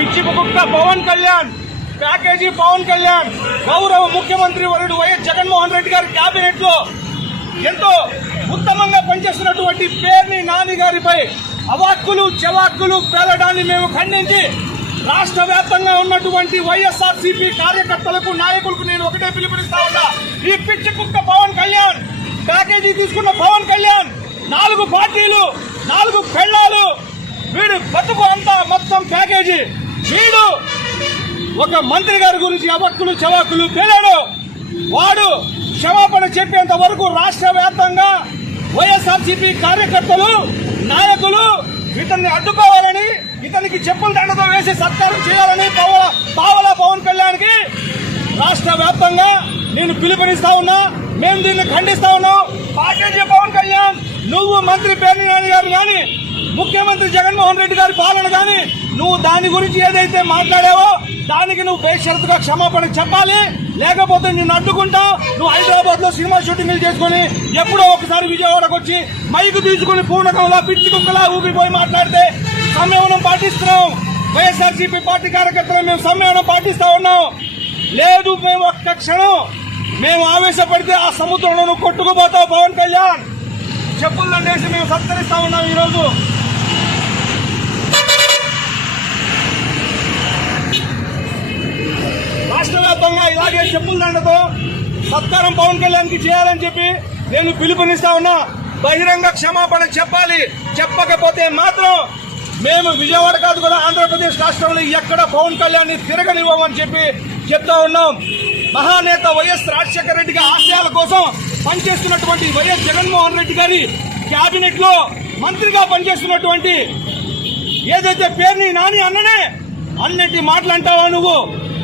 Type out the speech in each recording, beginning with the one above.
పిచ్చి కుక్క పవన్ కళ్యాణ్ ప్యాకేజీ పవన్ కళ్యాణ్ గౌరవ ముఖ్యమంత్రి వరుడు వైఎస్ జగన్మోహన్ రెడ్డి గారి కేబినెట్లో ఎంతో ఉత్తమంగా పనిచేస్తున్నటువంటి పేర్ని నాని గారిపై అవాక్కులు చెవాక్కులు పేలడాన్ని మేము ఖండించి రాష్ట్ర వ్యాప్తంగా ఉన్నటువంటి వైఎస్ఆర్ సిపి కార్యకర్తలకు నాయకులకు నేను ఒకటే పిలుపునిస్తా ఉన్నా. ఈ పిచ్చి కుక్క పవన్ కళ్యాణ్ ప్యాకేజీ తీసుకున్న పవన్ కళ్యాణ్ నాలుగు పార్టీలు నాలుగు పెళ్ళాలు వీడు బతుకు అంతా మొత్తం ప్యాకేజీ. వీడు ఒక మంత్రి గారి గురించి అవక్కులు చవాకులు పేలాడు. వాడు క్షమాపణ చెప్పేంత వరకు రాష్ట్ర వ్యాప్తంగా వైఎస్ఆర్సీపీ కార్యకర్తలు నాయకులు ఇతన్ని అడ్డుకోవాలని ఇతనికి చెప్పుల దండతో వేసి సత్కారం చేయాలని పావల పావల పవన్ కళ్యాణ్కి రాష్ట్ర వ్యాప్తంగా నేను పిలుపునిస్తా ఉన్నా మేము దీన్ని ఖండిస్తా ఉన్నాం. పార్టీ పవన్ కళ్యాణ్ నువ్వు మంత్రి పేర్ని నాని గారు కానీ ముఖ్యమంత్రి జగన్మోహన్ రెడ్డి గారి పాలన కానీ నువ్వు దాని గురించి ఏదైతే మాట్లాడావో దానికి నువ్వు బేషరతుగా క్షమాపణ చెప్పాలి. లేకపోతే నిన్ను అడ్డుకుంటా నువ్వు హైదరాబాద్లో సినిమా షూటింగ్లు చేసుకుని ఎప్పుడో ఒకసారి విజయవాడకు వచ్చి మైకు తీసుకుని పూర్ణకంలా పిచ్చి కుక్కలా ఊపిపోయి మాట్లాడితే సంయమనం పాటిస్తున్నాం. వైఎస్ఆర్సీపీ పార్టీ కార్యకర్తలు మేము సంయమనం పాటిస్తా ఉన్నాం. లేదు మేము ఒక్క క్షణం మేము ఆవేశపడితే ఆ సముద్రంలో నువ్వు కొట్టుకుపోతావు పవన్ కళ్యాణ్. చెప్పుల్లో దండేసి మేము సత్కరిస్తా ఉన్నాం ఈరోజు. విధంగా ఇలాగే చెప్పుల దండతో సత్కారం పవన్ కళ్యాణ్కి చేయాలని చెప్పి నేను పిలుపునిస్తా ఉన్నా. బహిరంగ క్షమాపణ చెప్పాలి. చెప్పకపోతే మాత్రం మేము విజయవాడ కాదు కూడా ఆంధ్రప్రదేశ్ రాష్ట్రంలో ఎక్కడ పవన్ కళ్యాణ్ తిరగనివ్వమని చెప్పి చెప్తా ఉన్నాం. మహానేత వైఎస్ రాజశేఖర రెడ్డి ఆశయాల కోసం పనిచేస్తున్నటువంటి వైఎస్ జగన్మోహన్ రెడ్డి గారి కేబినెట్లో మంత్రిగా పనిచేస్తున్నటువంటి ఏదైతే పేరుని నాని అన్ననే అన్నటి మాటలు అంటావా నువ్వు?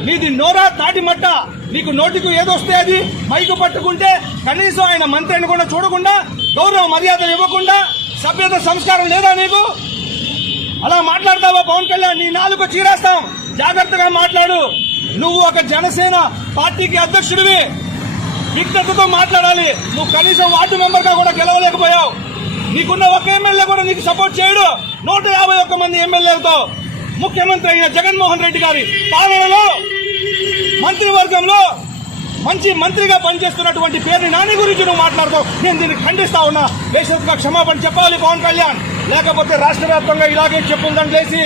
నీది నోరా తాటిమట్ట నీకు నోటికి ఏదొస్తే అది? మైకు పట్టుకుంటే కనీసం ఆయన మంత్రిని కూడా చూడకుండా గౌరవ మర్యాదలు ఇవ్వకుండా సభ్యత సంస్కారం లేదా నీకు? అలా మాట్లాడతావా పవన్ కళ్యాణ్? నీ నాలుగు చీరేస్తాం. జాగ్రత్తగా మాట్లాడు. నువ్వు ఒక జనసేన పార్టీకి అధ్యక్షుడివి. విజ్ఞతతో మాట్లాడాలి. నువ్వు కనీసం వార్డు మెంబర్గా కూడా గెలవలేకపోయావు. నీకున్న ఒక ఎమ్మెల్యే కూడా నీకు సపోర్ట్ చేయడు. నూట యాభై ఒక్క మంది ఎమ్మెల్యేలతో. ముఖ్యమంత్రి అయిన జగన్మోహన్ రెడ్డి గారి పాలనలో మంత్రివర్గంలో మంచి మంత్రిగా పనిచేస్తున్నటువంటి పేరుని నాని గురించి నువ్వు మాట్లాడుతూ నేను దీన్ని ఖండిస్తా ఉన్నా. దేశంగా క్షమాపణ చెప్పాలి పవన్ కళ్యాణ్. లేకపోతే రాష్ట్ర వ్యాప్తంగా ఇలాగే చెప్పుందని చేసి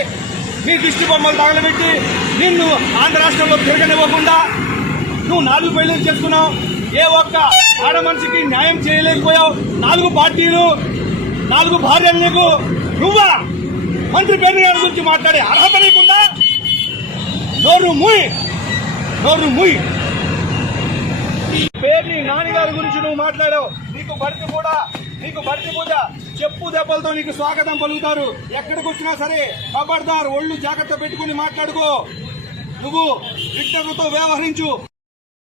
నీ దిష్టి బొమ్మలు తగలబెట్టి నిన్ను ఆంధ్ర రాష్ట్రంలో తిరగనివ్వకుండా నువ్వు నాలుగు పెళ్ళి చేసుకున్నావు. ఏ ఒక్క ఆడ మనిషికి న్యాయం చేయలేకపోయావు. నాలుగు పార్టీలు నాలుగు భార్యలు నీకు. నువ్వా? మంత్రి పేరు గారి గురించి మాట్లాడే అర్హత లేకుండా నోరు ముయ్. నోరు ముయ్. పేర్ని నాన్నగారి గురించి నువ్వు మాట్లాడావు. నీకు భర్తీ కూడా నీకు భర్తీ పూజ. చెప్పు దెబ్బలతో నీకు స్వాగతం పలుకుతారు. ఎక్కడికి వచ్చినా సరే కబడ్దార్ ఒళ్ళు జాగ్రత్త పెట్టుకుని మాట్లాడుకో. నువ్వు విజ్ఞతతో వ్యవహరించు.